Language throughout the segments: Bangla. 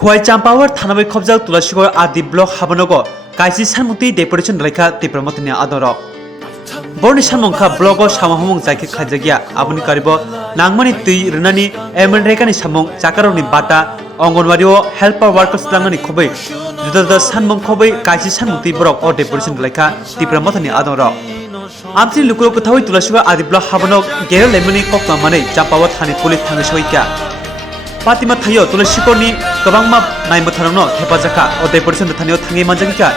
খোয়াই চাম্পাওয়ার থানাবাই খবজাল তুলাসীগড় আদি ব্লক হাবনগ কাইসি সানমুক্তি ডেপুটেশন রেখা ত্রিপুরা মতনি আদর বর্ণি সানমংখা ব্লগ সামাহমং জাইকে খাইজাগিয়া আবনি কারিব নাংমানি তুই রিনানি এমএন রেখানি সামং চাকারনি বাটা অঙ্গনবাড়িও হেল্পার ওয়ার্কার্স লাংনানি খबै जुदा सानमं खबै काइसि सानमुक्ति ब्रक अ डेपुटेशन लेखा टिप्रा मथानि आदर आमसिन लुकुरो कथावै तुलासिबा आदि ब्लक हाबनक गेर लेमनि कक्का मानै चापावा थानि पुलिस थाङै सयका पातिमा थायो तुलासिकरनि गोबांमा नायमथारनो हेफाजाखा अ डेपुटेशन थानियाव थाङै मानजागिका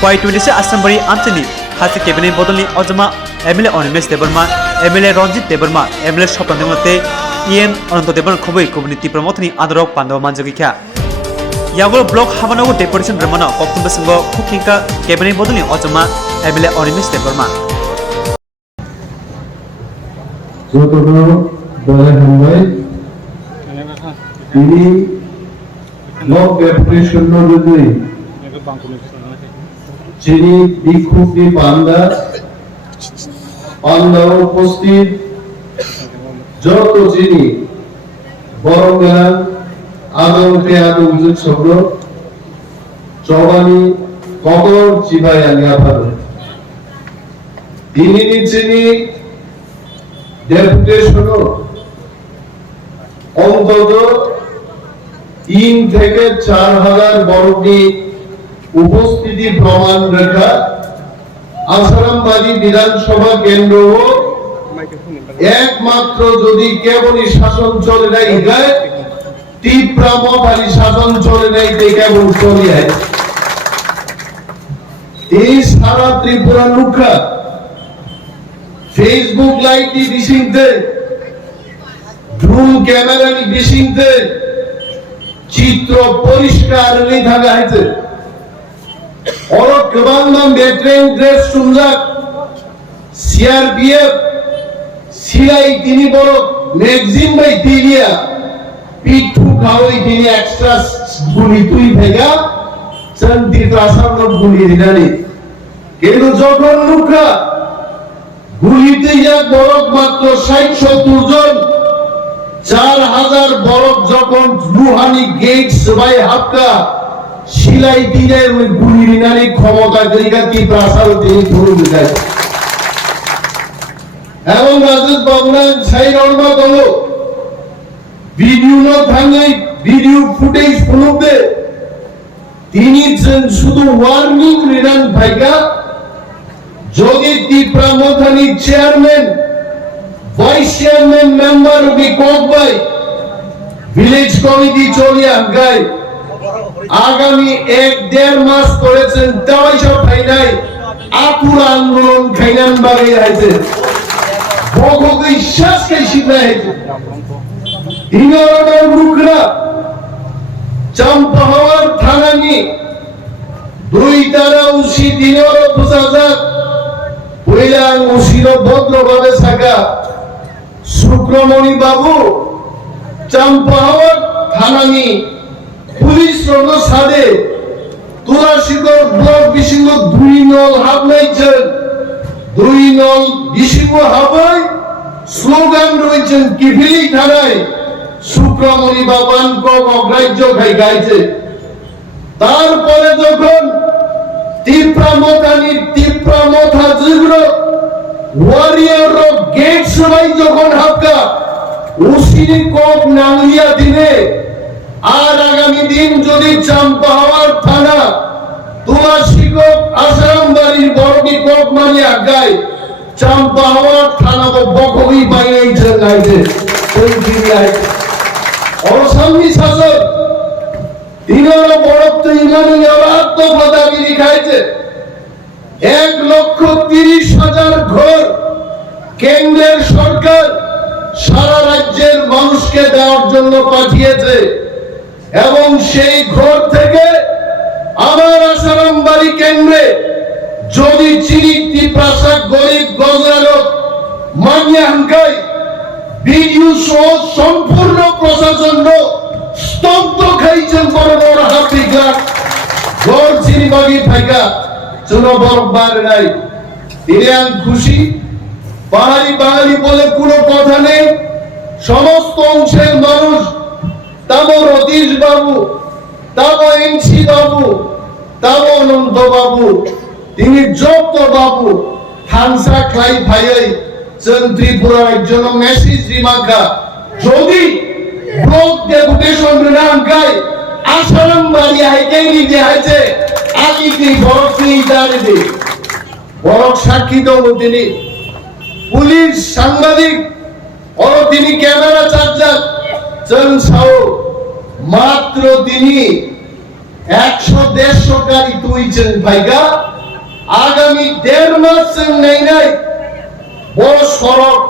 क्वाइ 26 आसामबारि आमसिनि खासे केबिनेट बदलनि अजमा MLA Animesh Debbarma MLA Ranjit Debbarma MLA सपनदेमते इएम अनंत देबर्मा खबै कुबनि टिप्रा मथानि आदरक पान्दव मानजागिका यागोल ब्लक हाबनांगौ डेपुटेशन रमना कक्तुंब संग खुकिंका केबिनेट बदलनि अजमा एमएलए अनिमेश देबर्मा जोतनो बले हमबाय ini blok deputation no rujui chini dikhuk di panda উপস্থিত যত চিনি বরঙ্গান আদমকে আদমজুক শব্দ চবানি কবর চিবাই আনিয়া ভালো তিনি চিনি ডেপুটেশন অন্তত 3 থেকে 4000 বর্গী উপস্থিতি প্রমাণ রেখা আসারামবাড়ি বিধানসভা কেন্দ্র একমাত্র যদি কেবলই শাসন চলে নাই যায় টিপ্রা মথালি শাসন চলে নাই কেবল চলে যায় এই সারা ত্রিপুরা রুখা ফেসবুক লাইভটি দিশিংতে ড্রোন ক্যামেরা নি দিশিংতে চিত্র পরিষ্কার নেই থাকা হয়েছে অরক গবাংনাম বেট্রেন ড্রেস সুন্দর সিআরপিএফ সিলাই তিনি বড় ম্যাগজিন বাই তিলিয়া পিঠু খাওয়াই তিনি এক্সট্রা গুলি তুই ভেগা চন্তি আসাম গুলি দিনানি কিন্তু যখন রুখা গুলিতে এক বরফ মাত্র 60-70 জন 4000 বরফ যখন রুহানি গেট সবাই হাক্কা সিলাই দিনের ওই গুলি দিনানি ক্ষমতা করিকা কি প্রাসাদ তিনি ধরে দিলেন এবং রাজেশ বাবনা সাই রর্মা দলো ভিডিও না থাঙ্গাই ভিডিও ফুটেজ ফোনতে তিনি শুধু ওয়ার্নিং রিটার্ন ভাইকা যদি টিপ্রা মথানি চেয়ারম্যান ভাইস চেয়ারম্যান মেম্বার বি ককবাই ভিলেজ কমিটি চলিয়া গাই আগামী 1-1.5 মাস করেছেন তাই সব খাই নাই আকুর আন্দোলন খাইনান বাগে আছে বগকে বিশ্বাস কে শিখায় ইনরডর রুকরা চাম্পাহাওয়ার থানানি দুই তারা উসি দিনর প্রশাসক পয়লাং উসির ভদ্রভাবে থাকা শুক্রমণি বাবু চাম্পাহাওয়ার থানানি পুলিশ রঙ্গ সাদে তুলাসীগড় ব্লক বিশিঙ্গ 2 নল হাবনাইছেন 2 নল বিশিঙ্গ হাবাই স্লোগান রয়েছেন কিভিলি থানায় শুক্রমণি বাবান কক অগ্রাহ্য খাই গাইছে তারপরে যখন টিপ্রা মথা জিগ্র ওয়ারিয়র গেট সবাই যখন হাক্কা উসিনি কক নাঙ্গিয়া দিনে আর আগামী দিন যদি চাম্পাহাওয়ার থানা তুলাসীগড় আসারামবাড়ির বড়কি কক মানিয়া গায় চাম্পাহাওয়ার থানা বকবি বাইনাইছে গাইছে ওই জিল্লায় অসামী শাসক তিনর বড়ত্ব ইমানি আত্মপদাবি লিখাইছে 1,30,000 ঘর কেন্দ্রের সরকার সারা রাজ্যের মানুষকে দেওয়ার জন্য পাঠিয়েছে এবং সেই ঘর থেকে আমার আসারামবাড়ি কেন্দ্রে যদি চিনি প্রাসাদ গরিব গজরালক মানিয়া হাঙ্কাই বিডিও সহ সম্পূর্ণ প্রশাসন স্তব্ধ খাইছেন বড় বড় হাতিকা ঘর চিনি বাগি ফাইকা চুনো বরবার নাই তিনি খুশি বাঙালি বলে কোনো কথা নেই সমস্ত অংশের মানুষ তামর অতীশ বাবু তাবো এনসি বাবু, তাবো অনন্ত বাবু, তিনি যত বাবু থানসা খাই ভাইয়াই ত্রিপুরা একজন মেসেজ রিমাকা যদি ব্লক ডেপুটেশন রাঙ্কাই আসারাম বাড়ি হাইকাই নিতে হাইছে আলি কি বরফ নিয়ে দাঁড়িয়ে বরফ সাক্ষী দেব তিনি পুলিশ সাংবাদিক और তিনি ক্যামেরা চার্জার চলছাও মাত্র তিনি 100-150 গাড়ি তুইছেন ভাইগা আগামী 1.5 মাস নাই বড় সড়ক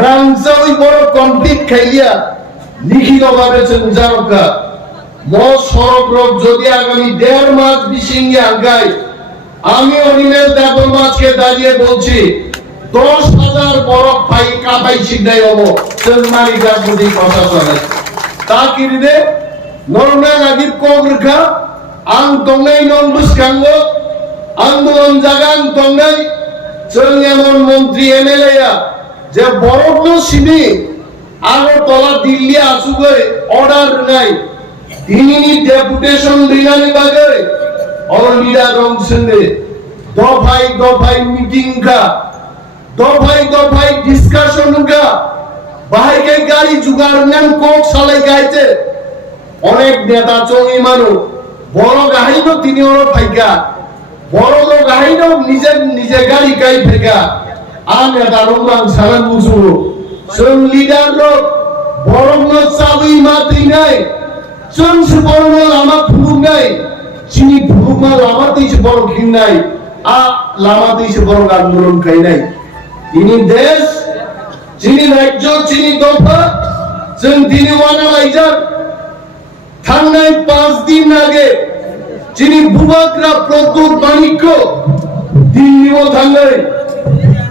রামজাওই বড় কমপ্লিট খাইয়া লিখিত ভাবে রুকহা বড় সড়ক রোড যদি আগামী 1.5 মাস বিশিঙ্গে আগায় আমি অনিমেষ দেববর্মাকে দাঁড়িয়ে বলছি 10,000 বরফ ভাই কাপাই শিখদাই হবো চলমারি গাছবুদি কথা চলে তাকিরিদে নরনাং আগিব কগ্রখা আং তংনাই নং বুসকাঙ্গ আন্দোলন জাগান তংনাই চল এমন মন্ত্রী এমএলএ যে বরফ নো সিনি আগরতলা দিল্লি আসুগে অর্ডার নাই তিনি ডেপুটেশন রিনানি বাগে और लीडर रंग संगे दफाई मीटिंग का दफाई डिस्कशन का बाहर के गाड़ी जुगाड़ नेन कोक साले गाइते অনেক নেতা চঙ্গি মানু বড় গাহিনো তিনি ওর ভাইগা বড় লোক গাহিনো নিজে গাড়ি গাই ফেগা আ নেতা রংবাং সালান মুসুরো সং লিডার লোক বড় লোক চাবি মাতি নাই চং সুবর্ণ লামা ফুলুং নাই চিনি ভুরুমা লামাতেই বড় ঘিন নাই আ লামাতেই বড় আন্দোলন খাই নাই তিনি দেশ চিনি রাজ্য চিনি দফা जों তিনি ওয়ানা লাইজার থানায় 5 দিন আগে যিনি বুবাগ্রা প্রদ্যুৎ মানিক্য দিল্লিও থানায়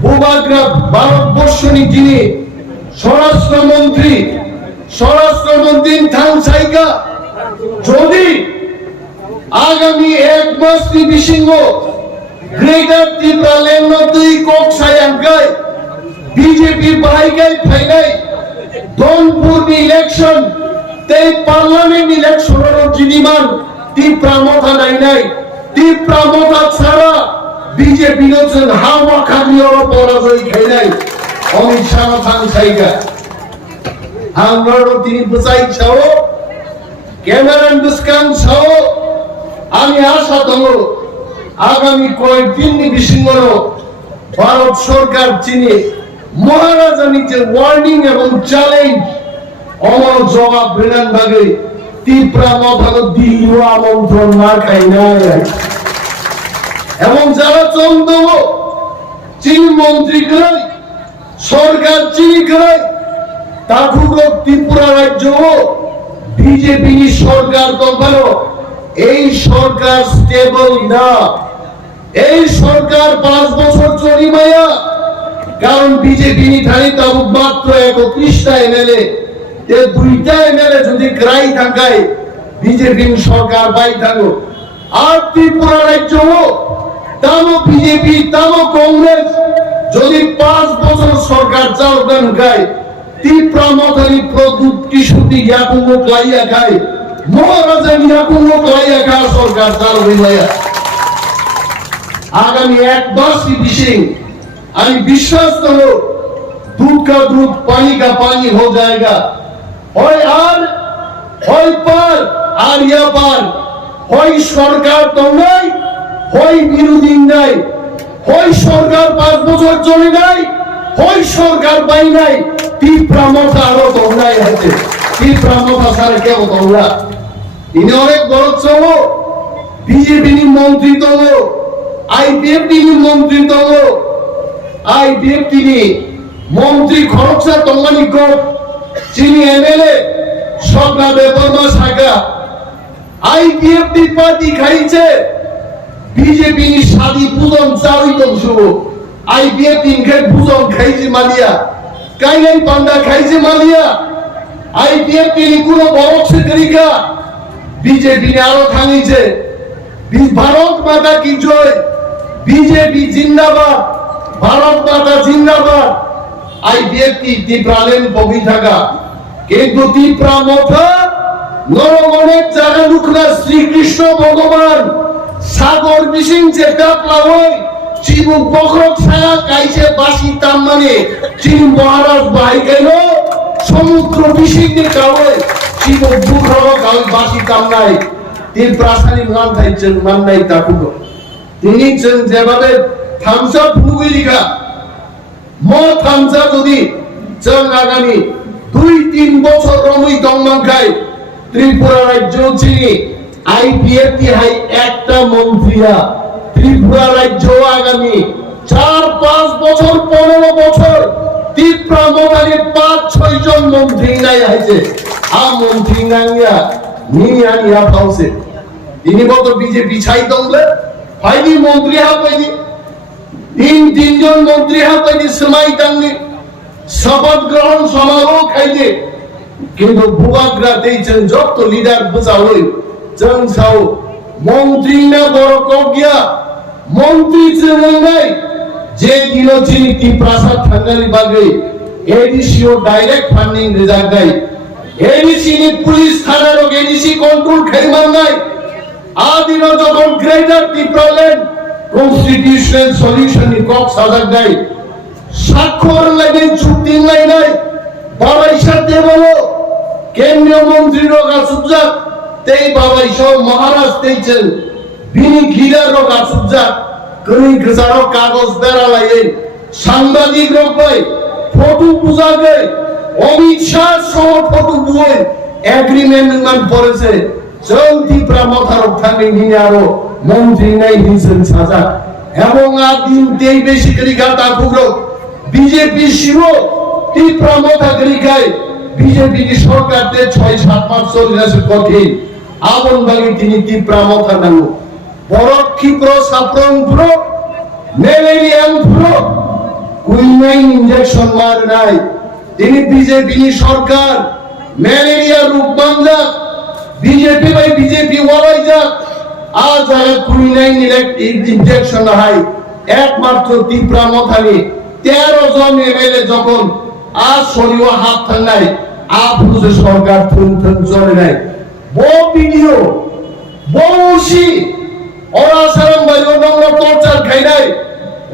বুবাগ্রা ভারতবর্ষনি যিনি স্বরাষ্ট্রমন্ত্রী থানসাইকা যদি আগামী 1 মাস বিশিঙ্গ greater Tripura লেনতুই কোকসাই আঙ্গাই BJP বাইগাই ফাইনাই Danpur election তেই পার্লামেন্ট ইলেকশনের জিনিমান ত্রিপুরা মথা নাই ত্রিপুরা মথা ছাড়া বিজেপি নজন হাওয়া খালিওর পরাজয় খাই নাই অমিত শাহ থানসাইকা আমরা তিনি বুঝাই ছাও ক্যামেরান বুসকান ছাও আমি আশা দল আগামী কয়েকদিন বিশিঙ্গ ভারত সরকার চিনি মহারাজা নিচে ওয়ার্নিং এবং চ্যালেঞ্জ অমর জবাব বিধান ভাগে ত্রিপুরা মথার দিল্লি আমন্ত্রণ না খাই নাই এবং যারা চন্দ্র চীন মন্ত্রী করে সরকার চিনি করে তাকুর ত্রিপুরা রাজ্য বিজেপি সরকার দখল এই সরকার স্টেবল না এই সরকার 5 বছর চলিমায়া কারণ বিজেপি নিধারি তাবু মাত্র 31টা এমএলএ তে 2টা এমএলএ যদি গ্রাই থাকায় বিজেপি সরকার বাই থাকো আর ত্রিপুরা রাজ্য তামো বিজেপি তামো কংগ্রেস যদি 5 বছর সরকার চালকান গায় ত্রিপুরা মথানি প্রদ্যুৎ কিশোরী ইয়াকুঙ্গ ক্লাইয়া খায় মহারাজা ইয়াকুঙ্গ ক্লাইয়া খায় সরকার চাল হইয়া আগামী 1 মাস বিশিং আমি বিশ্বাস করো दूध का दूध पानी का पानी हो जाएगा হয় পার আর ইয়া পার হয় সরকার তো নাই হয় বিরোধী নাই হয় সরকার 5 বছর চলে নাই হয় সরকার পাই নাই ত্রিপুরা মথা আরো তো নাই আছে ত্রিপুরা মথা সারা কেউ তো না তিনি অনেক বড় চলো বিজেপি নি মন্ত্রী তো আইপিএফটি নি মন্ত্রী তো আইপিএফটি নি মন্ত্রী খরকসা তঙ্গানিক চিনি এমএলএ সবনা দেববর্মা শাখা আইপিএফটি পার্টি খাইছে বিজেপি নি শাদি পূজন চাউই তো শুভ আইপিএফটি কে পূজন খাইছে মালিয়া কাইলাই পান্ডা খাইছে মালিয়া আইপিএফটি নি কোনো বড় সেক্রেটারিকা বিজেপি নি আরো থামিছে ভারত মাতা কি জয় বিজেপি জিন্দাবাদ ভারত মাতা জিন্দাবাদ আইপিএফটি ত্রিপুরা লেন কবি থাকা কিন্তু ত্রিপুরা মথা নরগণের জায়গা লুকরা শ্রীকৃষ্ণ ভগবান সাগর বিসিং যে কাপলা হয় চিবুক বখরক ছায়া কাইছে বাসি তাম মানে চিন মহারাজ বাই গেল সমুদ্র বিসিং নে কাওয়ে চিবুক বুখরক কাল বাসি তাম নাই তিন প্রাসানি মান থাইছেন মান নাই তাকুগো তিনি যেভাবে থামসা ফুগুই লিখা থামসা যদি जों आगामी 2-3 বছর রমই দংমানখাই ত্রিপুরা রাজ্য চিনি আইপিএফ টি হাই একটা মন্ত্রীরা ত্রিপুরা রাজ্য আগামী 4-5 বছর 15 বছর ত্রিপুরা মোবাইলে 5-6 জন মন্ত্রী নাই আইছে আ মন্ত্রী নাঙ্গিয়া নিয়ানিয়া পাউছে তিনি বলতো বিজেপি ছাই দংলে হয়নি মন্ত্রী হাপাইনি 3 জন মন্ত্রী হাপাইনি সমাই দাঙ্গি শপথ গ্রহণ সমারোহ খাইছে কিন্তু ভুবাগ্রা দিয়েছেন যত লিডার বুঝাওই जों साव মন্ত্রী না বড় কগিয়া মন্ত্রী চেঙ্গাই যে দিনো চিনি তি প্রাসাদ থাঙ্গালি বাগে এডিসিও ডাইরেক্ট ফান্ডিং রেজাল্ট দেয় এডিসি নি পুলিশ থানার এডিসি কন্ট্রোল খাইমান নাই আদিনো যখন গ্রেটার ত্রিপুরাল্যান্ড কনস্টিটিউশনাল সলিউশন নি কক সাজাক দেয় স্বাক্ষর লাইনে চুক্তি নাই নাই বাবাই সাথে বলো কেন্দ্রীয় মন্ত্রী রোগা সুজাত তেই বাবাই সব মহারাজ তেইছেন বিনি ঘিরা রোগা সুজাত কই গজারো কাগজ বেরা লাগে সাংবাদিক রোগ ভাই ফটো পূজা গে অমিত শাহ সহ ফটো বুয়ে এগ্রিমেন্ট মান পড়েছে জলদি প্রামথার থাকি নিয়ে আরো মন্ত্রী নাই হিসেন সাজা এবং আদিন তেই বেশি করি গাতা খুগরো বিজেপি শিরো ত্রিপুরা মথা গরিকায় বিজেপি কি সরকার তে 6-7 মাস চলে আছে কঠিন আবন বাগি তিনি ত্রিপুরা মথা নামু বড় ক্ষিপ্র সাপ্রং পুরো ম্যালেরিয়াম পুরো কুইনাইন ইনজেকশন মার নাই তিনি বিজেপি সরকার ম্যালেরিয়া রূপ মানজা বিজেপি বাই বিজেপি ওয়ালাই যা আজ আর কুইনাইন ইনজেকশন হাই একমাত্র ত্রিপুরা মথানি 13 জন এমএলএ যখন আজ শরীয় হাত থাঙ্গাই আপনি সরকার থুন চলে নাই বহু ভিডিও বহুশি ওরা সারাম ভাই ওনঙ্গ টর্চার খাই নাই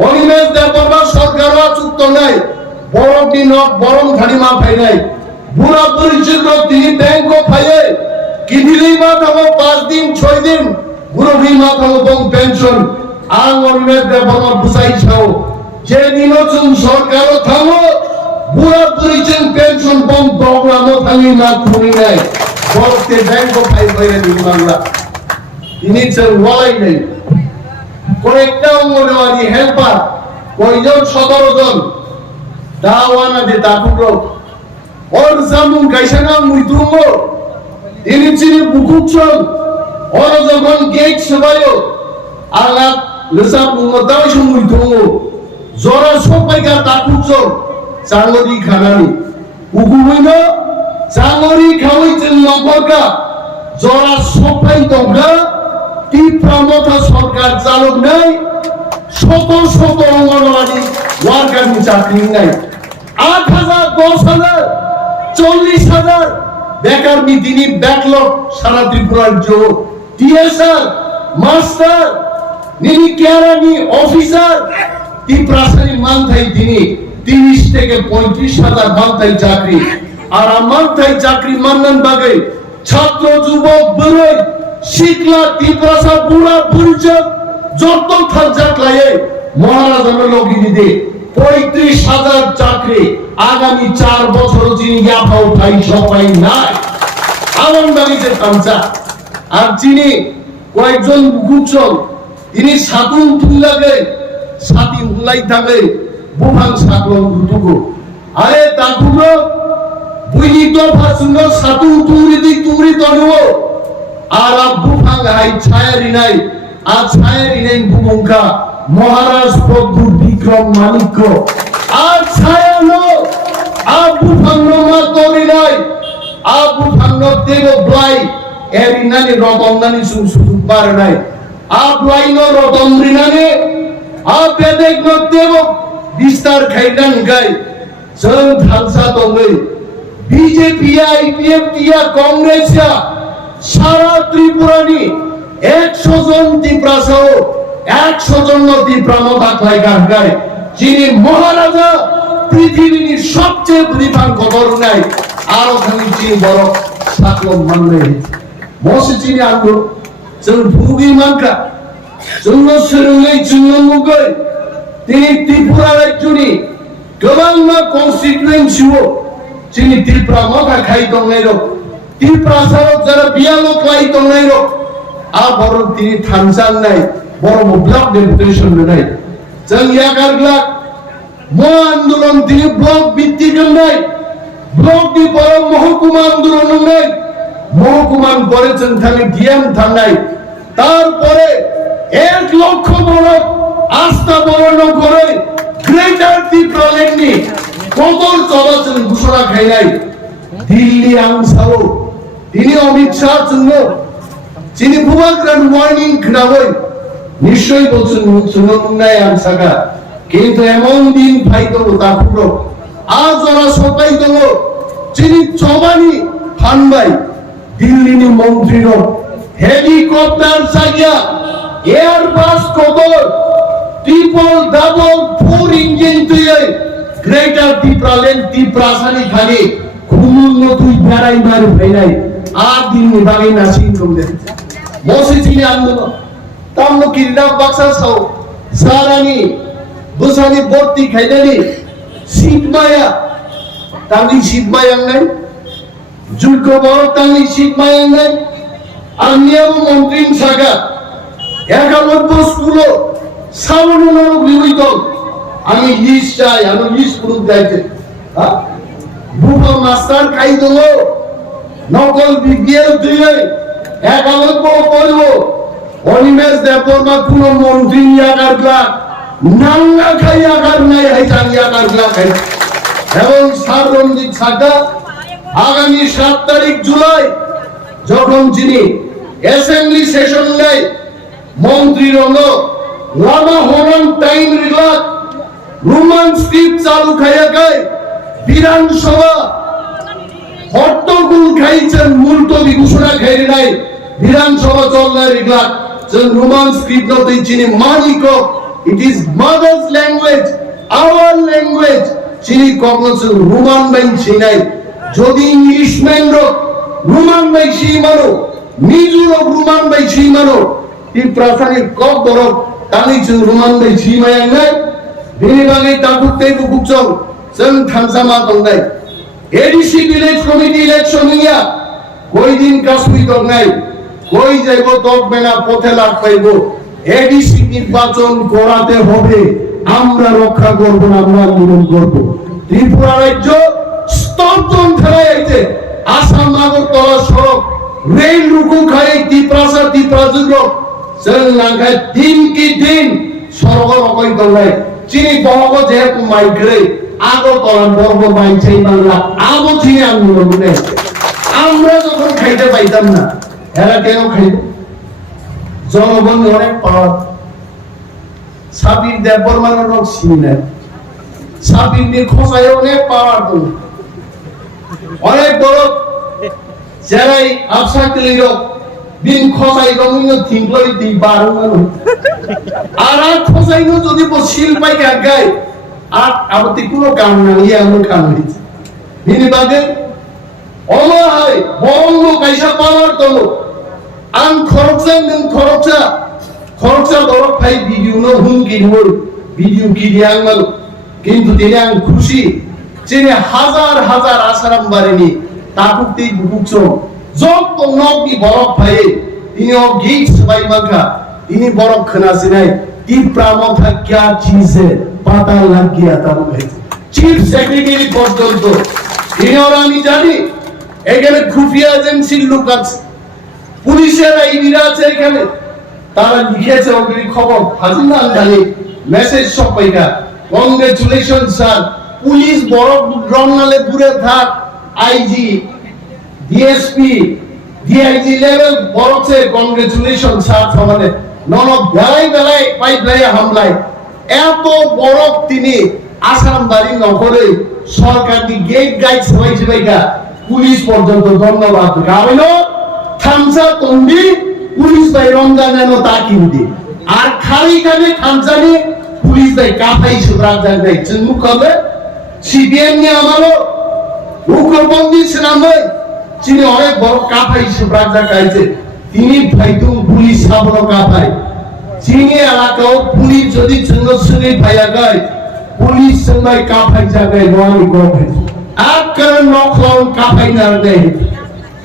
অনিমেষ দেববর্মা সরকার চুক্ত নাই বরং দিন বরং ধানি মা খাই নাই বুড়া বুড়ি চিত্র তিনি ব্যাংক খাইয়ে কিনিলেই মা থাকো 5 দিন 6 দিন গুরুভি মা থাকো বং পেনশন আং অনিমেষ দেববর্মা বুঝাই ছাও যে নির্বাচন সরকারও থামো বুড়া বুড়িছেন পেনশন বম প্রোগ্রামও থামি না তুমি নাই বলতে ব্যাংক খাই বাইরে বাংলা তিনি ওয়ালাই নেই কয়েকটা অঙ্গনওয়াড়ি হেল্পার কয়জন 17 জন দাওয়ানা দে তাকুরো ওর জামুন গাইসানা মুইতুমো তিনি চিনি বুকুচন ওর যখন গেট সবাইও আলাপ লেসা মুদাও মুইতুমো জরা সবাইকা তাকুচন চাঙ্গরি খানানি উগুইনো চাঙ্গরি খাওয়াইছেন নগরকা জরা সবাই দঙ্গা ত্রিপুরা মথা সরকার চালক নাই শত শত অঙ্গনওয়াড়ি ওয়ার্কার চাকরি নাই 8,000 10,000 40,000 বেকার তিনি ব্যাকলগ সারা ত্রিপুরার জো টিএসআর মাস্টার নিনি কেরানি অফিসার ত্রিপুরাসানি মানথাই তিনি 30 থেকে 35,000 মানথাই চাকরি আর মানথাই চাকরি মাননান বাগে ছাত্র যুবক বড়ই শিখলা ত্রিপুরা বুড়া বুড়িচক যত থাকজাক লাগে মহারাজানো লগিনি দে 35,000 চাকরি আগামী 4 বছর যিনি ইয়াফা উঠাই সবাই নাই আমন বাগিছে তামসা আর যিনি কয়েকজন গুচল তিনি সাতুন তুল্লাগে সাতি উলাই থাকে বুভাং সাকলং দুটুকু আরে তাকুগো বুইনি তো ফাসুঙ্গ সাতুন তুরি তনুও আর বুভাং হাই ছায়ারি নাই আর ছায়ারি নাই বুবংকা মহারাজ প্রভু বিক্রম মানিক্য আর ছায়ানো বুভাং মা তরি নাই বুভাং দেব ব্লাই এরিনানি রতমনানি সুসুতু পার নাই ব্লাইনো রতমরিনানি বেদেক দেব বিস্তার খাইদান গাই जों थांसा दंगै बीजेपी आईपीएफ टिया कांग्रेस সারা ত্রিপুরানি 100 জন টিপ্রা সহ 100 জন টিপ্রা মথা খাইগায় যিনি মহারাজা পৃথিবীর সবচেয়ে বুদ্ধিমান কদর নাই আরো খালি যিনি বড় সাকলম মানলে মসে যিনি আলো जों ভূমি মানকা जोंनो सोलोङै जोंनो मुगै তিনি ত্রিপুরা রাজ্যনি गोबां कन्स्टिट्युएन्सिआव जोंनि ত্রিপুরা मथा खाइ दंनाय रक ত্রিপুরা साराव যারা বিয়ালো खाइ दंनाय रक आ बरं তিনি थांजानाय बरं ब्लक डेपुटेशन होनाय जों यागारग्लाक म आन्दोलन তিনি ब्लक ভিত্তিক होनाय ब्लक नि बरं महकुमा आन्दोलन होनाय महकुमान পরে जों थाङै ডিএম थांनाय তারপরে 1 লক্ষ বড় আস্থা বর্ণ করে গ্রেটার ত্রিপুরা ল্যান্ডনি কতল চলাচল ঘোষণা খাইনাই দিল্লি আনসাও তিনি অমিত শাহ জন্য যিনি ভুবাগ্রান ওয়ার্নিং খাওয়াই নিশ্চয়ই বলছেন শুনুন আনসাকা কিন্তু এমন দিন ফাইতো তাপুরো আজ ওরা সবাই দল যিনি জবানি ফানবাই দিল্লিনি মন্ত্রীর হেলিকপ্টার সাগিয়া এয়ারবাস কবর ট্রিপল ডাবল 4 ইঞ্জিন তুই গ্রেটার ত্রিপুরা ল্যান্ড ত্রিপুরাসানি খালি খুমুন্ন তুই বেড়াই মার ভাইনাই আর দিন বাগে নাসিন কমলে মসে চিনি আন্দোলন তামনো কিরনাম বাক্সা সাও সারানি বুসানি বর্তি খাইদানি শীতমায়া তামি শীতমায়া নাই জুলকো বড় তামি শীতমায়া নাই আনিয়াম মন্ত্রী সাগা 11 স্কুল সাবনুনর বিবিত আমি লিস্ট চাই আমি লিস্ট প্রুফ দাইতে বুবা মাস্টার খাই দলো নকল বিবিএল দিলে 11 করব অনিমেষ দেববর্মা কোন মন্ত্রী ইয়াগারগলা নাঙ্গা খাই আগার নাই হাইতান ইয়াগারগলা খাই এবং সাররঞ্জিত সাগা আগামী 7 তারিখ জুলাই যখন যিনি অ্যাসেম্বলি সেশন নেয় মন্ত্রী রঙ লামা হরন টাইম রিলাক রোমান স্ক্রিপ্ট চালু খাইয়া গায় বিধানসভা হট্টগোল খাইছেন মুলতবি ঘোষণা খাইরে নাই বিধানসভা চলনায় রিলাক যে রোমান স্ক্রিপ্ট নতে চিনি মানিক it is mother's language our language চিনি কখনো রোমান বাইন চিনাই যদি ইংলিশম্যান রোমান বাই সেই মানো মিজুর রোমান বাই সেই মানো ত্রিপুরাসানি কক বরক তানি जों রোমান বাই সেই মায়া নাই বিনি বাগে তাকুতে বুকুচং जों থানসামা দংনাই এডিসি ভিলেজ কমিটি ইলেকশন ইয়া কই দিন কাসুই দংনাই কই যাইব দগবেনা পথে লাগ পাইব এডিসি নির্বাচন করাতে হবে আমরা রক্ষা করব না আমরা আন্দোলন করব ত্রিপুরা রাজ্য স্তব্ধন ফেলায় আইতে আসাম আগরতলা সড়ক রেল রুকুখা ত্রিপুরা ত্রিপুরাজুগ जों दिन की दिन সড়ক রকই দলাই চিনি বহব যেহেতু মাইগ্রে আগরতলা বর্ব মাইছাই বাংলা আবো চিনি আন্দোলন নেই আমরা যখন খাইতে পাইতাম না এরা কেন খাইবে জনগণ অনেক পাওয়ার সাবির দেববর্মার লোক চিনি সাবির নিয়ে খোঁচায় অনেক পাওয়ার তো অনেক বড় যারাই আফসাকলি লোক দিন খোঁচাই রঙিন থিংলই দি বারুন আর খোঁচাইনো যদি শিল পাই গায় আর আবতি কোনো কাম না ইয়া আমরা কাম হইছে দিন বাদে অমাহাই বঙ্গ কাইসা পাওয়ার তো আন খরচা দরক ভাই ভিডিও ন হুম কি হল ভিডিও কি দিয়াং মাল কিন্তু দিয়াং খুশি চিনে হাজার হাজার আসারাম বারেনি তাকুতি বুকুচ জব তো নকি বরক ভাই তিনি ও গীত সবাই মাখা তিনি বরক খানাসিনাই ত্রিপুরা মথা क्या चीज है पता लग गया तब भाई চিফ সেক্রেটারি পর্যন্ত তিনি আর আমি জানি এখানে খুফিয়া এজেন্সির লোক আছে পুলিশের আইবিরা আছে এখানে তারা লিখেছে ওদের খবর হাজির না জানি মেসেজ সব পাইকা কংগ্রেচুলেশন স্যার পুলিশ বড় রমনালে পুরে থাক আইজি ডিএসপি ডিআইজি লেভেল বড়ছে কংগ্রেচুলেশন স্যার সমানে নন বেলায় পাইপলাই হামলায় এত বড় তিনি আসাম বাড়ি নকরে সরকারি গেট গাইড সবাই পুলিশ পর্যন্ত ধন্যবাদ গাবিল থামসা তন্দি পুলিশ ভাই রমজান এনো তা কিনতে আর খালি কানে থামসানি পুলিশ ভাই কাফাই সুরাজ জায়গায় চিন্মু কবে সিবিএম নিয়ে আমারও উগ্রপন্থী সেনাময় যিনি অনেক বড় কাফাই সুরাজ জায়গায় তিনি ভাইতুম পুলিশ সাবনো কাফাই যিনি এলাকাও পুলিশ যদি চন্দ্রশ্রী ভাইয়া গায় পুলিশ সবাই কাফাই জায়গায় নোয়ানি করবে আর কারণ নকলাম কাফাই না দেয়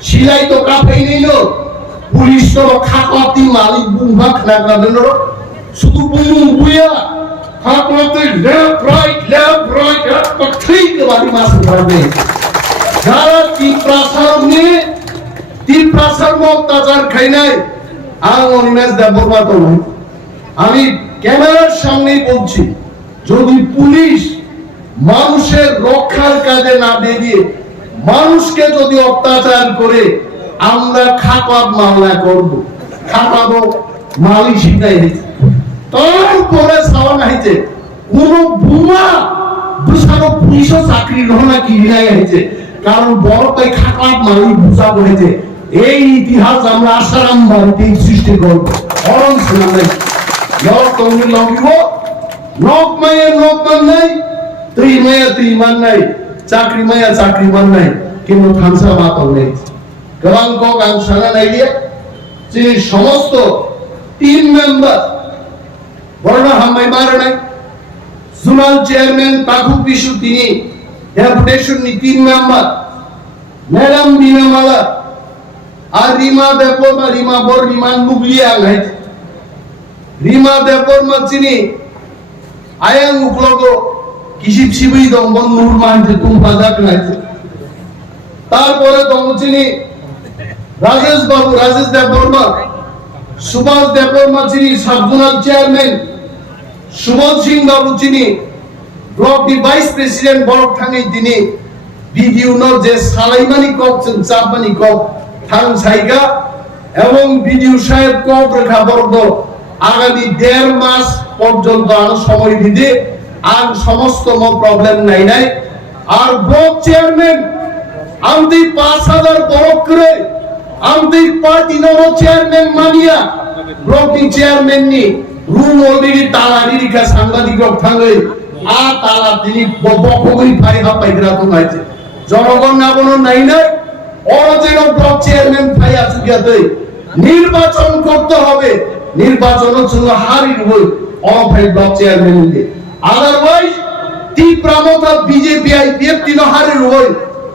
সিলাই তো কাফাই নিল পুলিশ তো খাকলাতি মালিক বুমবা খানা দেন শুধু বুম বুয়া খাকলাতি লেফট রাইট ঠিক বাড়ি মাস ধরবে যারা তীপ্রাসার অত্যাচার খাই নাই অনিমেষ দেববর্মা তো নয় আমি ক্যামেরার সামনেই বলছি যদি পুলিশ মানুষের রক্ষার কাজে না দিয়ে মানুষকে যদি অত্যাচার করে আমরা খাপাব মামলা করব খাপাবো মালি শিখাই তারপরে সাওয়ান হয়েছে কোন বুমা দুসানো পুলিশও চাকরি রহনা কি নাই হয়েছে কারণ বড় তাই খাপাব মালি বুঝা করেছে এই ইতিহাস আমরা আসারাম বাড়িতে সৃষ্টি করবো অরণ ছিলাম নাই তুমি লঙ্গিব নখ মায়ের নখ মান নাই তুই মায়া তুই মান নাই চাকরি মায়া চাকরি মান নাই কিন্তু থামসা মাতল নেই গবাঙ্ক গাংসানা নাই দিয়ে যিনি সমস্ত টিম মেম্বার বর্ণা হাম্মাই মারে নাই জোনাল চেয়ারম্যান পাখু পিসু তিনি ডেপুটেশন নি টিম মেম্বার ম্যাডাম বিনামালা আর রিমা দেববর্মা রিমা বড় রিমান মুগলিয়া নাই রিমা দেববর্মা যিনি আয়াং উপলগো কিসিব শিবই দম বন্ধুর মানতে তুম বাজাক নাই তারপরে দম যিনি রাজেশ বাবু রাজেশ দেববর্মা সুভাষ দেববর্মা যিনি সাবজোনাল চেয়ারম্যান সুমন সিং বাবু যিনি ব্লক দি ভাইস প্রেসিডেন্ট বড় ঠাঙ্গি তিনি বিডিও ন যে সালাইমানি কক চাপমানি কক থাং সাইগা এবং বিডিও সাহেব কক রেখা বর্গ আগামী 1.5 মাস পর্যন্ত আরো সময় দিতে আর সমস্ত প্রবলেম নাই আর ব্লক চেয়ারম্যান আমদি 5,000 বরক করে আমদি পার্টি নব চেয়ারম্যান মানিয়া ব্লক দি চেয়ারম্যান নি রুম অলরেডি তালা রিকা সাংবাদিক থাঙ্গে আ তালা তিনি বকবকই ফাই হাপাইরা তো নাইছে জনগণ না বনো নাই অরজেন ব্লক চেয়ারম্যান ফাই আছে গিয়াতে নির্বাচন করতে হবে নির্বাচনের জন্য হারির হই অফাই ব্লক চেয়ারম্যান নি আদারওয়াইজ তীব্রা মথা বিজেপি আইপিএফ তিন হারির হই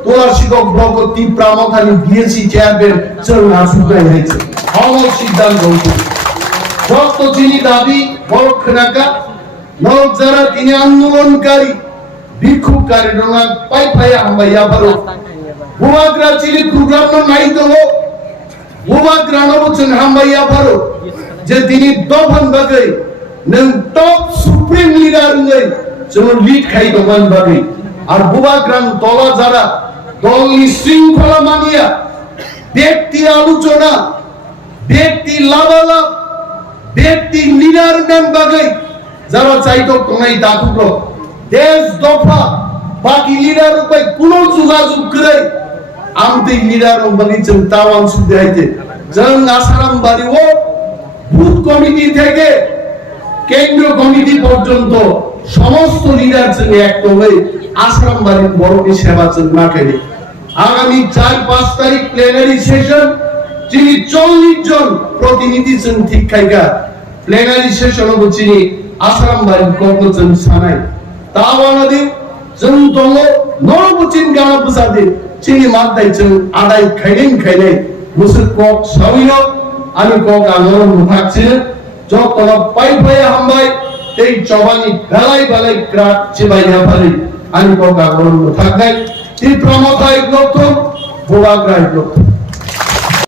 তোলা শিক্ষক ব্লক তীব্রা মথা নি বিএসসি চেয়ারম্যান চরনা সুগাই হয়েছে আমার সিদ্ধান্ত যত যিনি দাবি বরক্ষনাকা নরক যারা তিনি আন্দোলনকারী বিক্ষোভকারী রঙা পাই পাই হামবাইয়া পারো ভুয়াগ্রা চিলি প্রোগ্রাম নাই তো ভুয়াগ্রা নবচন হামবাইয়া পারো যে তিনি দফান বাগে নং টপ সুপ্রিম লিডার নই যেমন লিড খাই দফান বাগে আর ভুয়াগ্রাম তলা যারা দল শৃঙ্খলা মানিয়া ব্যক্তি আলোচনা ব্যক্তি লাভালাভ ব্যক্তি লিডার নেন বাগে যারা চাইতো কোনাই দাকুলো দেশ দফা বাকি লিডার উপরে কোন যোগাযোগ করে আমতে লিডার বাকি চিন্তাওয়ান সুদে আইতে জং আসারাম বাড়িও বুথ কমিটি থেকে কেন্দ্রীয় কমিটি পর্যন্ত সমস্ত লিডার জন্য এক হয়ে আসারাম বাড়ির বড়কে সেবা না করে আগামী 4-5 তারিখ প্লেনারি সেশন যিনি 40 জন প্রতিনিধি ঠিক খাইকা প্লেনারি সেশন হচ্ছে আসারাম বাড়ির কর্মচারী সানাই তাওয়ানাদি जों दङ नरबचिन गाना बुसादि चिनि माथाय जों आदाय खायनाय मुसुर कक साविनो आनि कक आङो मुथाकसिनो जतन पाइ हामबाय এই জবানি বেলায় বেলায় ক্রাক চিবাইয়া পারি আনি কক আঙো মুথাকনাय তীব্র মথায় লক্ষ্য বোবাগ্রায় লক্ষ্য